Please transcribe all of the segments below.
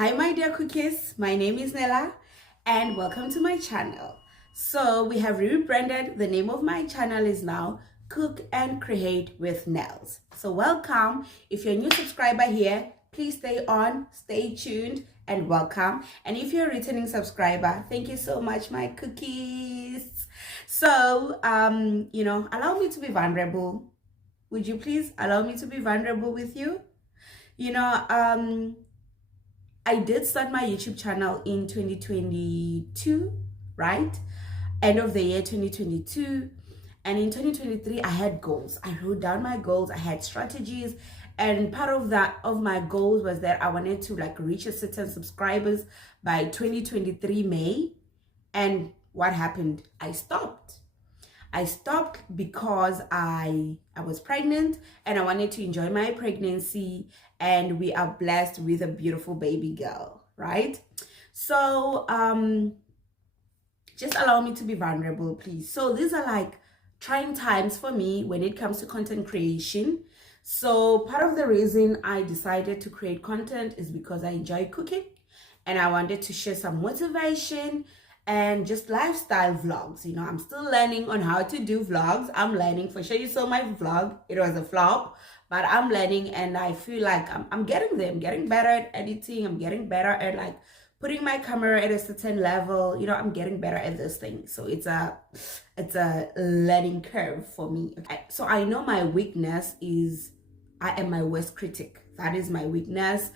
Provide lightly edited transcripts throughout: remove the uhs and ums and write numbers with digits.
Hi my dear cookies, my name is Nella and welcome to my channel. So we have rebranded. The name of my channel is now Cook and Create with Nels. So welcome. If you're a new subscriber here, please stay on, stay tuned and welcome. And if you're a returning subscriber, thank you so much my cookies. So allow me to be vulnerable. Would you please allow me to be vulnerable with you? I did start my YouTube channel in 2022, right? End of the year 2022. And in 2023, I had goals. I wrote down my goals. I had strategies. And part of that, of my goals was that I wanted to reach a certain subscribers by 2023 May. And what happened? I stopped because I was pregnant and I wanted to enjoy my pregnancy, and we are blessed with a beautiful baby girl, right? So just allow me to be vulnerable, please. So these are trying times for me when it comes to content creation. So part of the reason I decided to create content is because I enjoy cooking and I wanted to share some motivation and just lifestyle vlogs. I'm still learning on how to do vlogs. I'm learning. For sure you saw my vlog, it was a flop, but I'm learning and I feel like I'm getting there. I'm getting better at editing. I'm getting better at putting my camera at a certain level. I'm getting better at this thing. So it's a learning curve for me. So I know my weakness is I am my worst critic. That is my weakness.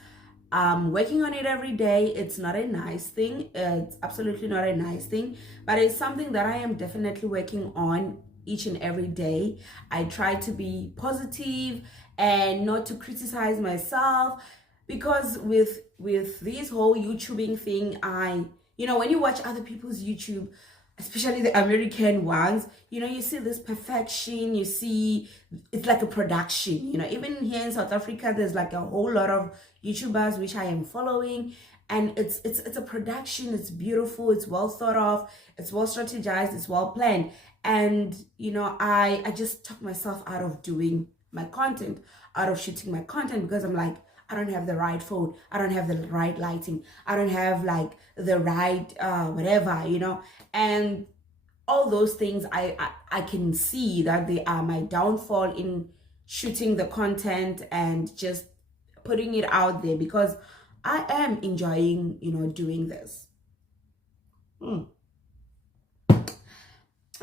Working on it every day. It's not a nice thing. It's absolutely not a nice thing, but it's something that I am definitely working on each and every day. I try to be positive and not to criticize myself, because with this whole YouTubing thing, when you watch other people's YouTube, especially the American ones, you see this perfection, you see it's like a production. Even here in South Africa, there's a whole lot of YouTubers which I am following, and it's a production. It's beautiful, it's well thought of, it's well strategized, it's well planned. And I just took myself out of doing my content, out of shooting my content, because I'm like, I don't have the right phone, I don't have the right lighting, I don't have the right whatever, and all those things. I can see that they are my downfall in shooting the content and just putting it out there, because I am enjoying doing this. I'm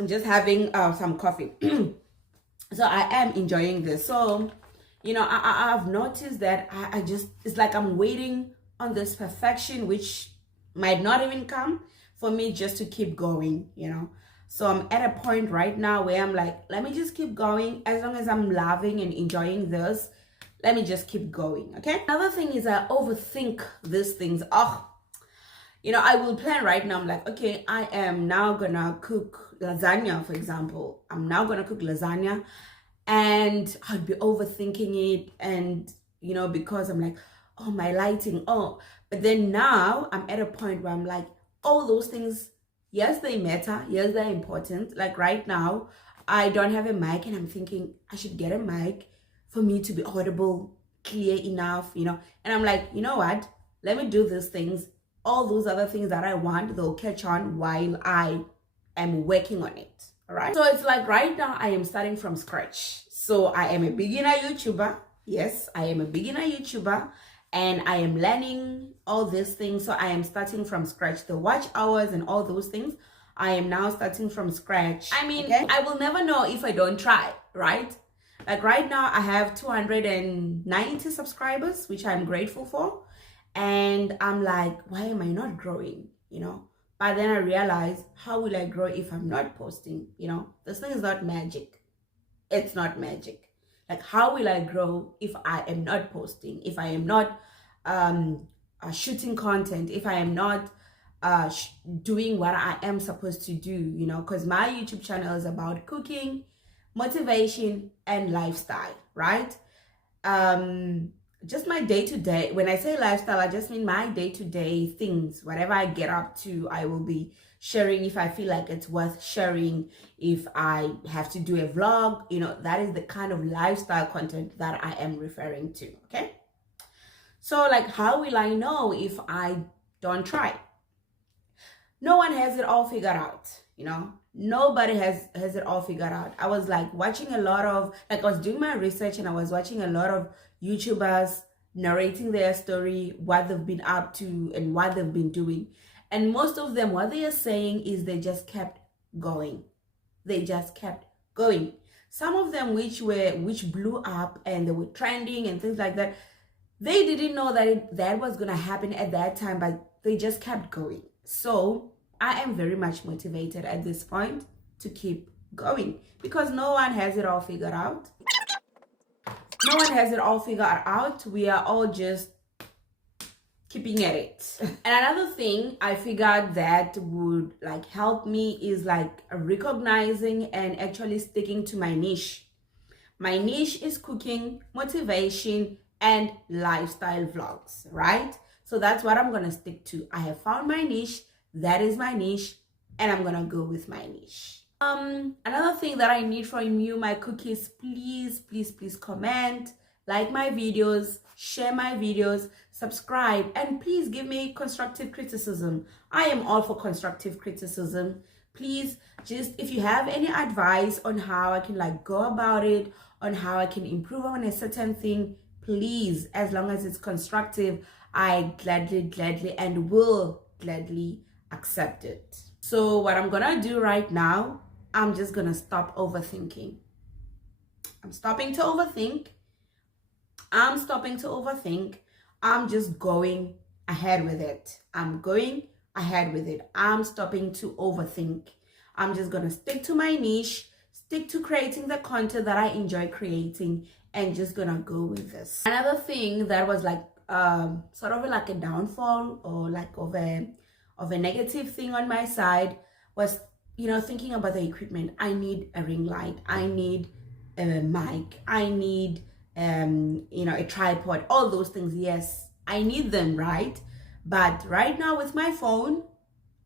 just having some coffee. So I am enjoying this. So I've noticed that I just, it's like I'm waiting on this perfection, which might not even come, for me just to keep going. So I'm at a point right now where I'm like, let me just keep going. As long as I'm loving and enjoying this, let me just keep going. Okay. Another thing is I overthink these things. I will plan right now. I'm like, okay, I am now gonna cook lasagna, for example. I'm now gonna cook lasagna, and I'd be overthinking it, and because I'm like, oh, my lighting, but then now I'm at a point where I'm like, all those things, yes, they matter, yes, they're important. Like right now, I don't have a mic, and I'm thinking I should get a mic for me to be audible, clear enough, and I'm like, you know what, let me do these things. All those other things that I want, they'll catch on while I am working on it. All right. So it's like right now I am starting from scratch. So I am a beginner YouTuber. Yes, I am a beginner YouTuber, and I am learning all these things. So I am starting from scratch. The watch hours and all those things, I am now starting from scratch. I mean, okay? I will never know if I don't try, right? Like right now I have 290 subscribers, which I'm grateful for. And I'm like, why am I not growing? But then I realize, how will I grow if I'm not posting? This thing is not magic. It's not magic. Like, how will I grow if I am not posting, if I am not shooting content, if I am not doing what I am supposed to do? Because my YouTube channel is about cooking, motivation, and lifestyle, right? Just my day-to-day. When I say lifestyle, I just mean my day-to-day things. Whatever I get up to, I will be sharing if I feel like it's worth sharing. If I have to do a vlog, that is the kind of lifestyle content that I am referring to. Okay. So like, how will I know if I don't try? No one has it all figured out, you know. Nobody has it all figured out. I was like watching a lot of, like, I was doing my research and I was watching a lot of YouTubers narrating their story, what they've been up to and what they've been doing. And most of them, what they are saying is they just kept going. They just kept going. Some of them which blew up and they were trending and things like that, they didn't know that that was gonna happen at that time, but they just kept going. So I am very much motivated at this point to keep going because no one has it all figured out. No one has it all figured out. We are all just keeping at it. And another thing I figured that would like help me is like recognizing and actually sticking to my niche. My niche is cooking, motivation, and lifestyle vlogs, right? So that's what I'm gonna stick to. I have found my niche, that is my niche, and I'm gonna go with my niche. Another thing that I need from you, my cookies, please comment, like my videos, share my videos, subscribe, and please give me constructive criticism. I am all for constructive criticism. Please, just if you have any advice on how I can like go about it, on how I can improve on a certain thing, please, as long as it's constructive, I gladly and will gladly accept it. So what I'm gonna do right now, I'm just gonna stop overthinking. I'm stopping to overthink. I'm just going ahead with it. I'm stopping to overthink. I'm just gonna stick to my niche, stick to creating the content that I enjoy creating, and just gonna go with this. Another thing that was like sort of like a downfall or like of a negative thing on my side was, you know, thinking about the equipment. I need a ring light, I need a mic, I need you know, a tripod, all those things. Yes, I need them, right? But right now with my phone,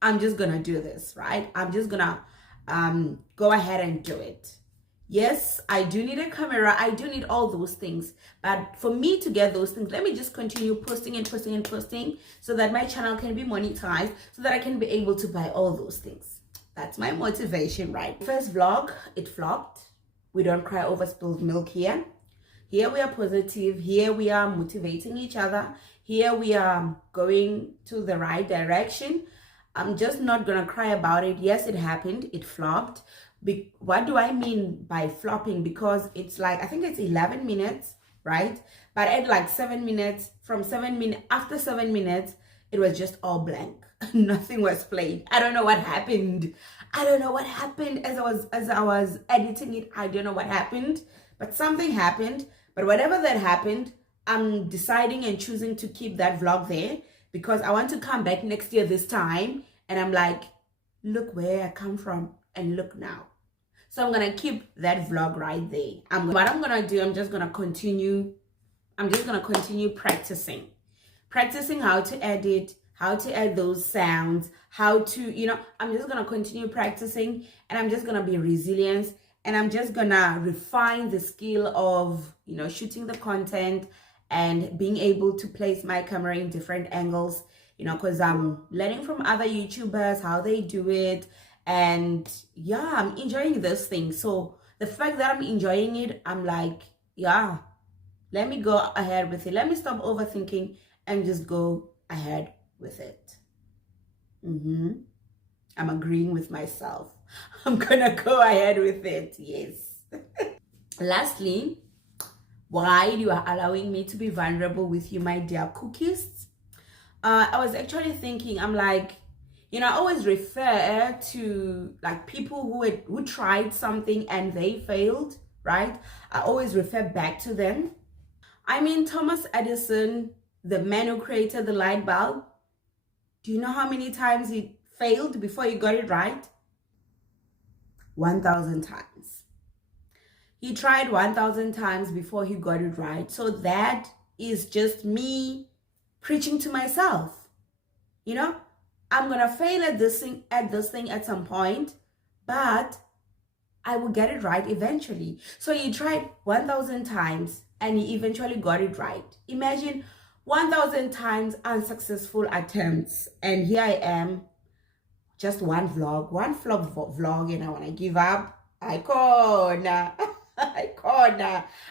I'm just gonna do this, right? I'm just gonna go ahead and do it. Yes, I do need a camera, I do need all those things, but for me to get those things, let me just continue posting so that my channel can be monetized, so that I can be able to buy all those things. That's my motivation, right? First vlog, it flopped. We don't cry over spilled milk here. Here we are positive, here we are motivating each other, here we are going to the right direction. I'm just not gonna cry about it. Yes, it happened, it flopped. What do I mean by flopping? Because it's like, I think it's 11 minutes, right? But at like 7 minutes, after 7 minutes, it was just all blank. Nothing was played. I don't know what happened. As I was editing it. I don't know what happened, but something happened. But whatever that happened, I'm deciding and choosing to keep that vlog there because I want to come back next year this time and I'm like, look where I come from and look now. So I'm gonna keep that vlog right there. What I'm gonna do, I'm just gonna continue practicing how to edit, how to add those sounds, how to, you know, I'm just gonna continue practicing, and I'm just gonna be resilient, and I'm just gonna refine the skill of, you know, shooting the content and being able to place my camera in different angles, you know, because I'm learning from other YouTubers how they do it. And yeah, I'm enjoying this thing. So the fact that I'm enjoying it, I'm like, yeah, let me go ahead with it. Let me stop overthinking and just go ahead with it. I'm agreeing with myself. I'm gonna go ahead with it. Yes. Lastly, why you are allowing me to be vulnerable with you, my dear cookies. I was actually thinking, I'm like, you know, I always refer to like people who tried something and they failed, right? I always refer back to them. I mean, Thomas Edison, the man who created the light bulb, do you know how many times he failed before he got it right? 1,000 times. He tried 1,000 times before he got it right. So that is just me preaching to myself. You know, I'm gonna fail at this thing at some point, but I will get it right eventually. So he tried 1,000 times and he eventually got it right. Imagine 1,000 times unsuccessful attempts, and here I am, just one vlog, and I want to give up. I can't.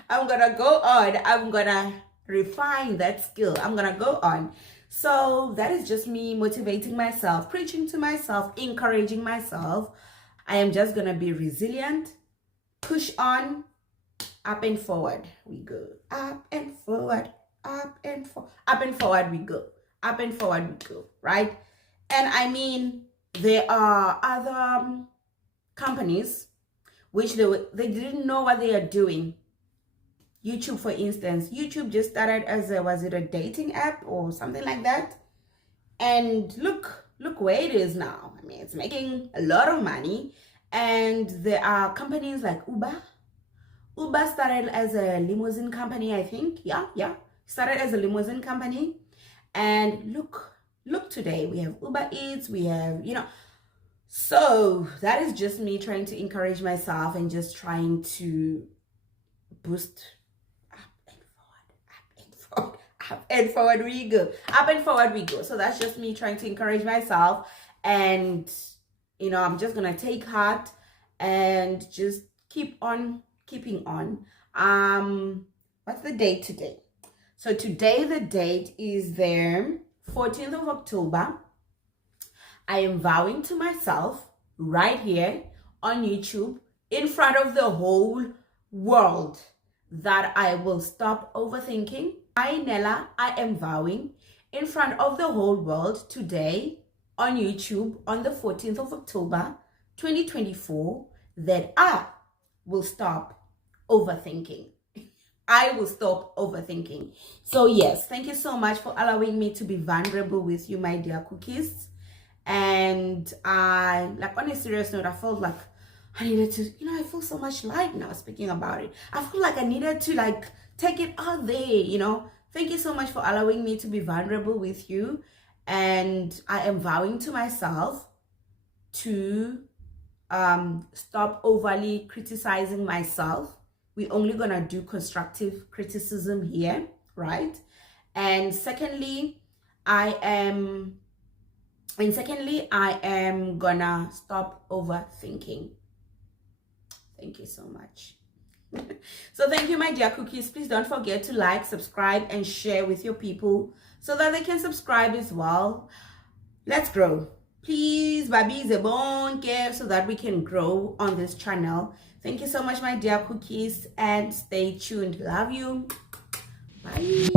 I'm gonna go on. I'm gonna refine that skill. I'm gonna go on. So that is just me motivating myself, preaching to myself, encouraging myself. I am just gonna be resilient, push on, up and forward we go, up and forward, up and forward we go, up and forward we go, right? And I mean, there are other companies which they didn't know what they are doing. YouTube, for instance, YouTube just started as was it a dating app or something like that? And look where it is now. I mean, it's making a lot of money. And there are companies like Uber. Uber started as a limousine company, I think. Yeah. Started as a limousine company. And look today, we have Uber Eats, we have, so that is just me trying to encourage myself and just trying to boost up and forward we go, up and forward we go. So that's just me trying to encourage myself, and I'm just gonna take heart and just keep on keeping on. What's the date today? So today the date is the 14th of October. I am vowing to myself right here on YouTube in front of the whole world that I will stop overthinking. I, Nella, I am vowing in front of the whole world today on YouTube on the 14th of October 2024 that I will stop overthinking. I will stop overthinking. So yes, thank you so much for allowing me to be vulnerable with you, my dear cookies. And on a serious note, I felt like I needed to, I feel so much light now speaking about it. I feel like I needed to take it out there, Thank you so much for allowing me to be vulnerable with you. And I am vowing to myself to stop overly criticizing myself. We're only gonna do constructive criticism here, right? And secondly, I am gonna stop overthinking. Thank you so much. So thank you, my dear cookies. Please don't forget to like, subscribe, and share with your people so that they can subscribe as well. Let's grow. Please, baby, the bone care so that we can grow on this channel. Thank you so much, my dear cookies, and stay tuned. Love you. Bye.